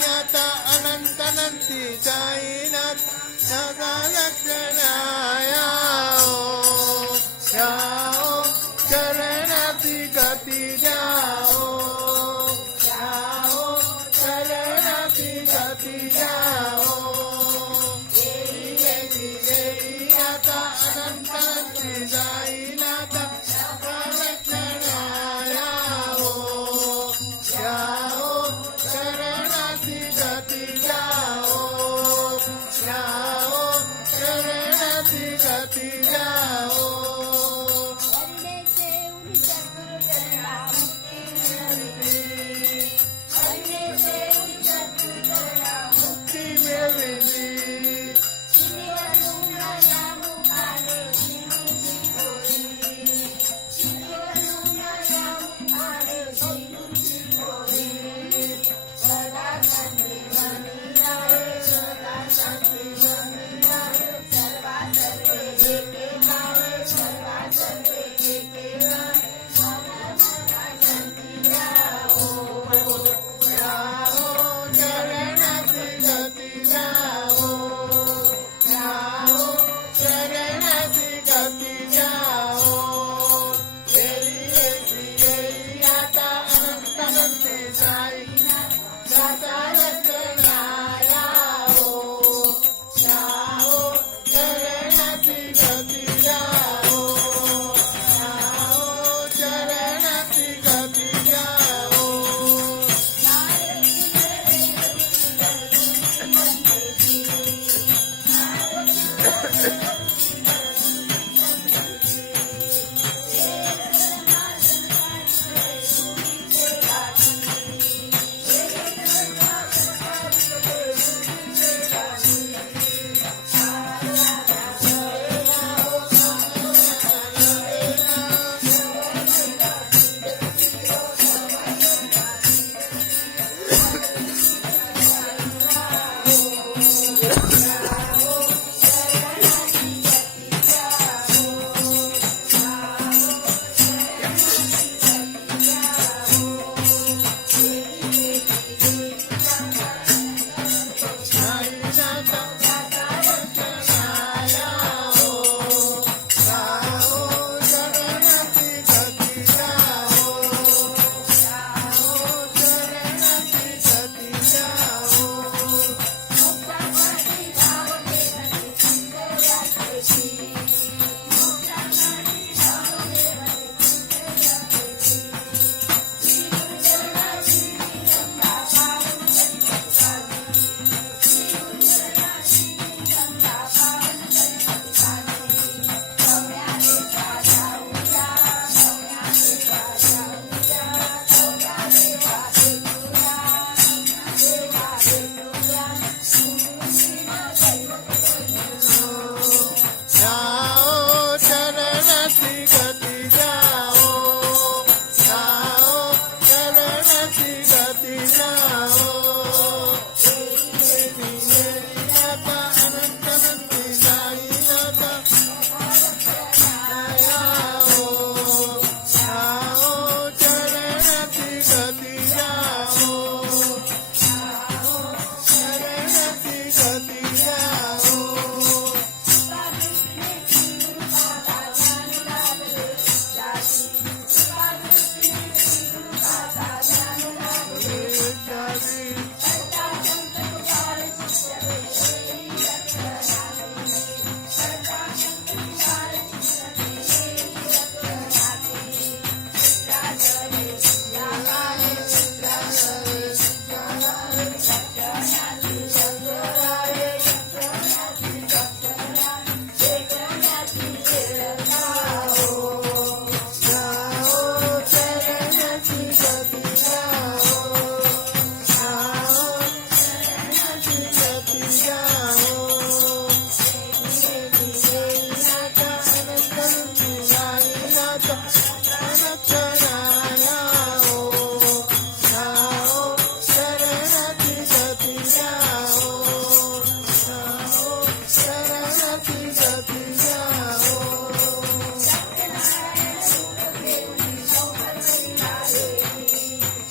अनन्यत अनन्तनन्ति चायिनत् सदा लक्षणाय जाओ चरणति गति जाओ जाओ चरणति गति जाओ जगाचा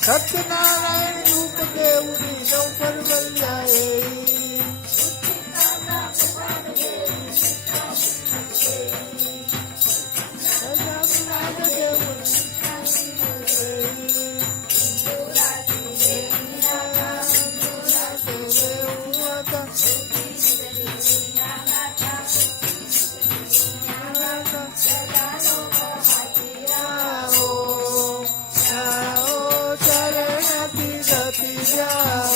સત્યનારાયણ રૂપ દેવની સૌ પર વલ્યા beijar.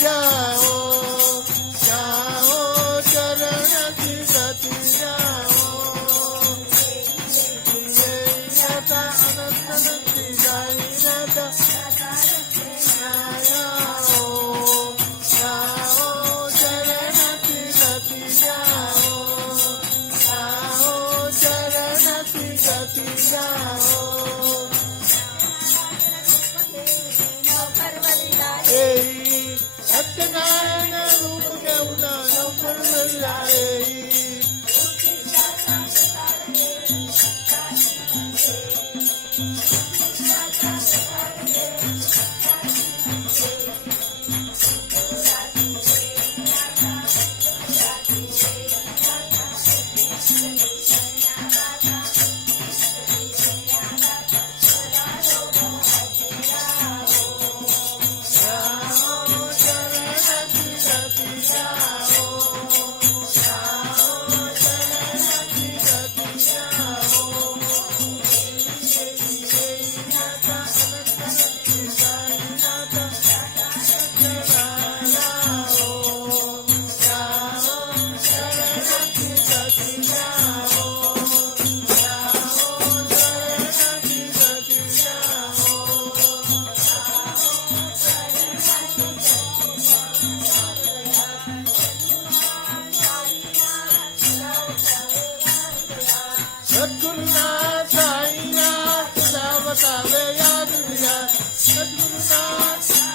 जा thoughts.